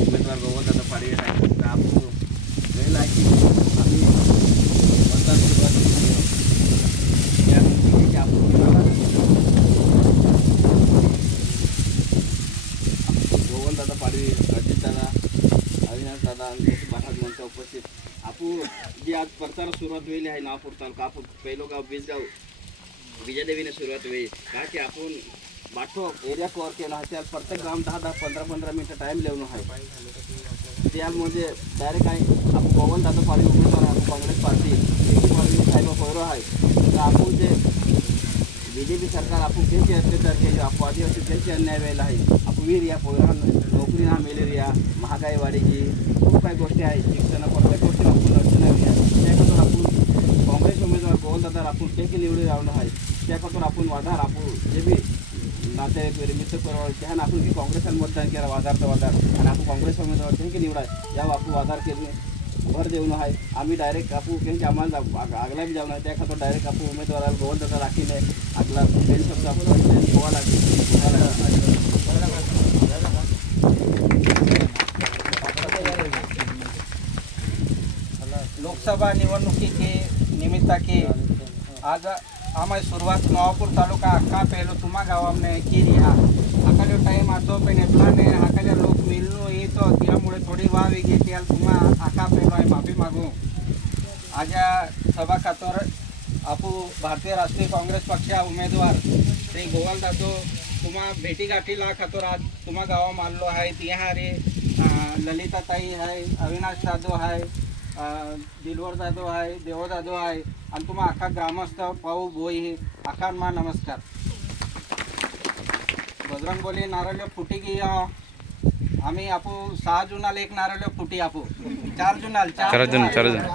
उमेदवार गोवंदादा पाडवी आहे तर आपण वेळ आहे की आम्ही मतदान सुरुवात केली आहे. त्यानंतर की आपण गोवंदादा पाडवी अजितदादा अविनाश दादा आणि महाराज मंच उपस्थित आपण जी आज प्रचार सुरुवात होईल आहे नागपूर तालुका आपण पहिलो गाव बीजगाव विजयदेवीने सुरुवात होईल का की आपण बाटो एरिया कवर केला आहे. त्यात प्रत्येक ग्राम दहा दहा पंधरा पंधरा मिनटं टाईम लिहून आहे. त्यामध्ये म्हणजे डायरेक्ट आहे. आपण पवन दादा पाणी उमेदवार आहे काँग्रेस पार्टी. पाडवी साहेब पौर आहे. तर आपण जे बी जे पी सरकार आपण त्यांची अत्याचार केले आपण आदिवासी त्यांची अन्याय वेळेला आहे आपण वीर या पोरां नोकरी ना मिळेल या महागाई वाढीची खूप काही गोष्टी आहेत. शिक्षण प्रत्येक गोष्टी आपण अडचण आहे आपण काँग्रेस उमेदवार गोवलदादा आपण ते निवडून लावणं आहे. त्याकडून आपण वाढणार आपण जे बी नातेवाईक वगैरे मित्र परवाळ त्यानं आपण की काँग्रेसान मतदान केला वादार तर वादार. आणि आपण काँग्रेस उमेदवार त्यांनी की निवडा या आपण वादार केले. भर देऊन आहे. आम्ही डायरेक्ट आपण त्यांची आम्हाला आगला बी जाऊन आहे त्या खातर डायरेक्ट आपण उमेदवाराला गोवलदादा राखीने आगला बेन शब्द आपण पोहा लोकसभा निवडणुकीचे निमित्ताके आज आम्ही सुरुवात नवापूर तालुका अख्खा पहलो तुम्हा गावाने केली हा हाकालो टाईम आतो पण एटलाने हाकाल्या लोक मिळून येतो त्यामुळे थोडी वाह वेगळी त्याला तुम्हा आखा पेलो आहे माफी मागू आज या सभा खातर आपू भारतीय राष्ट्रीय काँग्रेस पक्षा उमेदवार श्री गोवाल दादो तुम्हा भेटी गाठीला खातर आज तुम्हा गावा मानलो आहे तिहा रे ललिताताई आहे अविनाश जाधव आहे अं, दिलवर जाधव आहे देव जाधव आहे आणि तुम्हा अख्खा ग्रामस्थ पाऊ बोई हे अख्खा मा नमस्कार. बजरंग बोली नारळ फुटी की आम्ही आपू सहा जुनाला एक नारळ फुटी आपू. चार जुनाल चार जण चार जण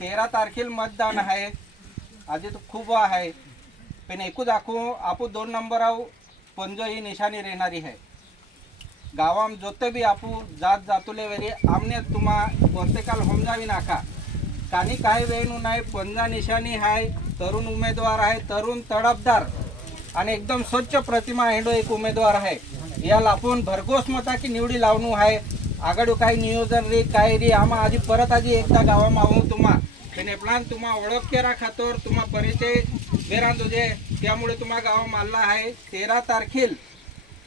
तेरा तारखेला मतदान आहे. आधी तर खूप आहे. पण एकूच दाखवू आपण दोन नंबराव पंज ही निशाणी राहणारी आहे. गावाम जोते बी आपू जात जातुले वेरी आमने तुम्हा प्रत्येकाला होमजावी नाका काही काही वेळ नाही पंजा निशाणी आहे तरुण उमेदवार आहे तरुण तडफदार आणि एकदम स्वच्छ प्रतिमा हेडो एक उमेदवार आहे याला आपण भरघोस मता की निवडी लावणू आहे आगाडू काही नियोजन रे काय रे आम्हा आधी परत आधी एकदा गावामा आहो तुम्हा। पण प्लान तुम्हा ओळख केरा खातोर तुम्हा परिचय बेरांदो जे त्यामुळे तुम्हा गावा मानला आहे तेरा तारखेल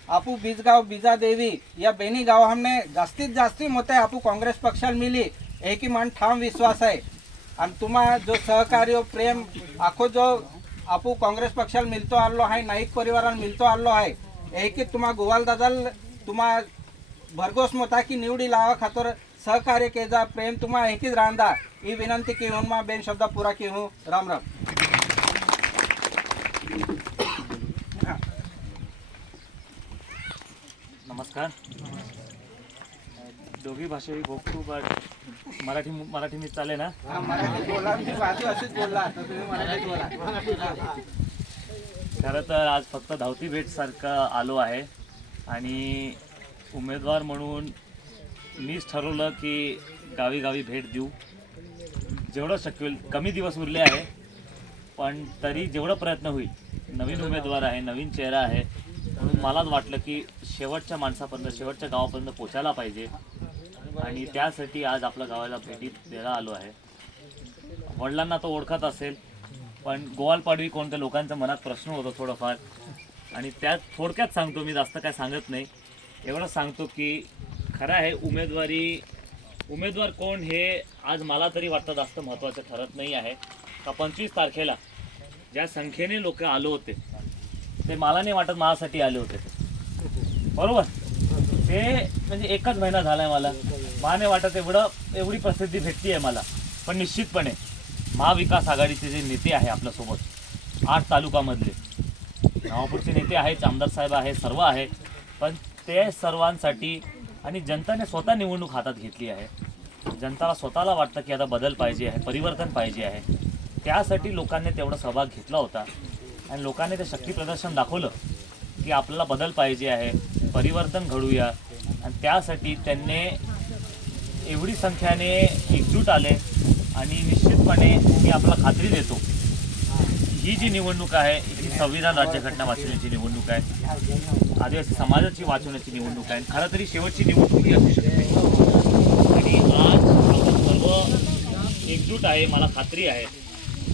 आपू बीजगाव बीजा देवी या बेनी गाव हमने जास्तीत जास्ती मते आपू काँग्रेस पक्षाला मिली एकी ही मन ठाम विश्वास आहे आणि तुम्हा जो सहकार्य प्रेम आखो जो आपू काँग्रेस पक्षाला मिळतो आलो आहे नाईक परिवाराला मिळतो आलो आहे एक तुम्हा गोवाल दादाल तुम्हा भरघोस मता की निवडी लावा खातर सहकार्य केजा प्रेम तुम्हा एकीच रांदा ही विनंती की हूँ मा बेन शब्द पुरा की हूँ। राम राम। नमस्कार. दोघी भाषा खूप खूप मराठी मराठी मी चालेल ना? हा, खरं तर आज फक्त धावती भेट सारखं आलो आहे आणि उमेदवार म्हणून मीच ठरवलं की गावी गावी भेट देऊ. जेवढं शक्य होईल कमी दिवस उरले आहे पण तरी जेवढं प्रयत्न होईल नवीन उमेदवार आहे नवीन चेहरा आहे म्हणून मलाच वाटलं की शेवटच्या माणसापर्यंत शेवटच्या गावापर्यंत पोचायला पाहिजे. आणि त्यासाठी आज आपल्या गावाला भेटीत द्यायला आलो आहे. वडिलांना तो ओळखत असेल पण गोवालपाडवी कोणत्या लोकांच्या मनात प्रश्न होतो थोडंफार. आणि त्यात थोडक्यात सांगतो मी जास्त काय सांगत नाही. एवढं सांगतो की खरं आहे उमेदवारी उमेदवार कोण हे आज मला तरी वाटतं जास्त महत्त्वाचं ठरत नाही आहे. का पंचवीस तारखेला ज्या संख्येने लोक आलो होते ते मला नाही वाटत माझ्यासाठी आले होते ते. बरोबर? ते म्हणजे एकच महिना झाला आहे मला. मला नाही वाटत एवढं एवढी प्रसिद्धी भेटती आहे मला. पण निश्चितपणे महाविकास आघाडीचे जे नेते आहे आपल्यासोबत आठ तालुकामधले नवापूरचे नेते आहेत आमदार साहेब आहे सर्व आहे पण ते सर्वांसाठी आणि जनताने स्वतः निवडणूक हातात घेतली आहे. जनताला स्वतःला वाटतं की आता बदल पाहिजे आहे परिवर्तन पाहिजे आहे. त्यासाठी लोकांनी तेवढा सहभाग घेतला होता. आणि लोकांनी ते शक्ती प्रदर्शन दाखवलं की आपल्याला बदल पाहिजे आहे परिवर्तन घडूया. आणि त्यासाठी त्यांनी एवढी संख्याने एकजूट आले आणि निश्चितपणे मी आपल्याला खात्री देतो. ही जी निवडणूक आहे ही संविधान राज्यघटना वाचवण्याची निवडणूक आहे. आदिवासी समाजाची वाचवण्याची निवडणूक आहे. खरं तरी शेवटची निवडणूकही असू शकते. आणि आज आपण सर्व एकजूट आहे मला खात्री आहे.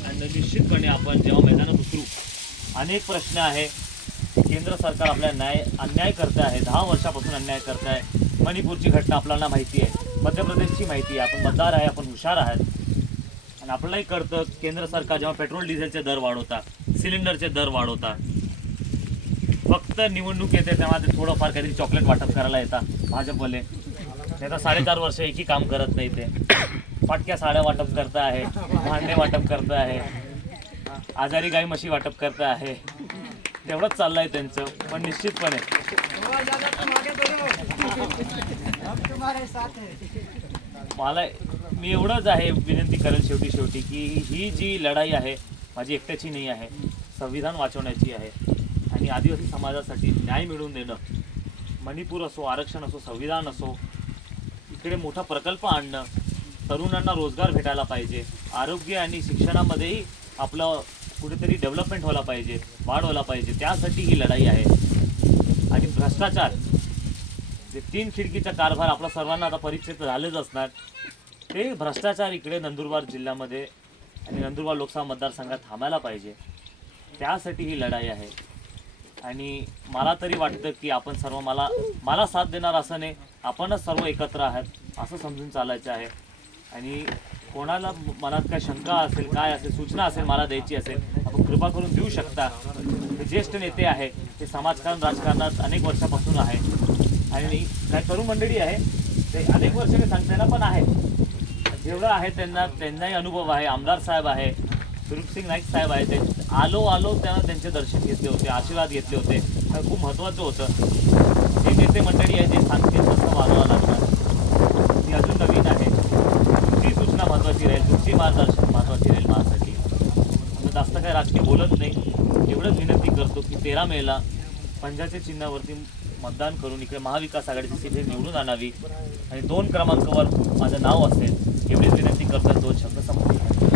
आणि निश्चितपणे आपण जेव्हा मैदानात उतरू अनेक प्रश्न आहे. केंद्र सरकार आपल्या न्याय अन्याय करत आहे. दहा वर्षापासून अन्याय करत आहे. मणिपूरची घटना आपल्याला माहिती आहे. मध्य प्रदेशची माहिती आहे. आपण मतदार आहे आपण हुशार आहात. आणि आपल्यालाही कळतं केंद्र सरकार जेव्हा पेट्रोल डिझेलचे दर वाढवतात सिलेंडरचे दर वाढवतात. फक्त निवडणूक येते तेव्हा ते थोडंफार काहीतरी चॉकलेट वाटप करायला येतात भाजपवाले. नाही तर साडेचार वर्ष एकही काम करत नाही ते. फाटक्या साड्या वाटप करत आहे भांडे वाटप करत आहे. आजारी गाई म्हशी वाटप करत आहे. तेवढंच चाललंय त्यांचं पण निश्चितपणे. मला मी एवढंच आहे विनंती करेल शेवटी शेवटी की ही जी लढाई आहे माझी एकट्याची नाही आहे संविधान वाचवण्याची आहे आणि आदिवासी समाजासाठी न्याय मिळवून देणं मणिपूर असो आरक्षण असो संविधान असो इकडे मोठा प्रकल्प आणणं तरुणांना रोजगार भेटायला पाहिजे आरोग्य आणि शिक्षणामध्येही आपलं कुठेतरी डेव्हलपमेंट व्हायला पाहिजे वाढ व्हायला पाहिजे त्यासाठी ही लढाई आहे. आणि भ्रष्टाचार जे तीन खिडकीचा कारभार आपल्या सर्वांना आता परिचित झालेच असणार ते भ्रष्टाचार इकडे नंदुरबार जिल्ह्यामध्ये आणि नंदुरबार लोकसभा मतदारसंघात थांबायला पाहिजे. त्यासाठी ही लढाई आहे. आणि मला तरी वाटतं की आपण सर्व मला मला साथ देणार असं नाही आपणच सर्व एकत्र आहात असं समजून चालायचं आहे. आणि कोणाला मनात काय शंका असेल काय असेल सूचना असेल मला द्यायची असेल आपण कृपा करून देऊ शकता. हे ज्येष्ठ नेते आहे ते समाजकारण राजकारणात अनेक वर्षापासून आहे. आणि काय तरुण मंडळी आहे ते अनेक वर्ष मी सांगते पण आहे जेवढं आहे त्यांना त्यांनाही अनुभव आहे. आमदार साहेब आहे सुरूपसिंग नाईक साहेब आहे ते आलो आलो त्यांना त्यांचे दर्शन घेतले होते आशीर्वाद घेतले होते. खूप महत्त्वाचं होतं. जे नेते मंडळी आहे जे सांगतील तसं वागावं लागतं ती अजून नवीन आहे तुमची सूचना महत्त्वाची राहील तुमची मार्गदर्शन महत्त्वाची राहील माझ्यासाठी मी जास्त काही राजकीय बोलत नाही. एवढंच विनंती करतो की तेरा मेला पंजाच्या चिन्हावरती मतदान करून इकडे महाविकास आघाडीची सीट निवडून आणावी. आणि दोन क्रमांकावर माझं नाव असेल एवढीच विनंती करतात दोन शब्द संपवतो.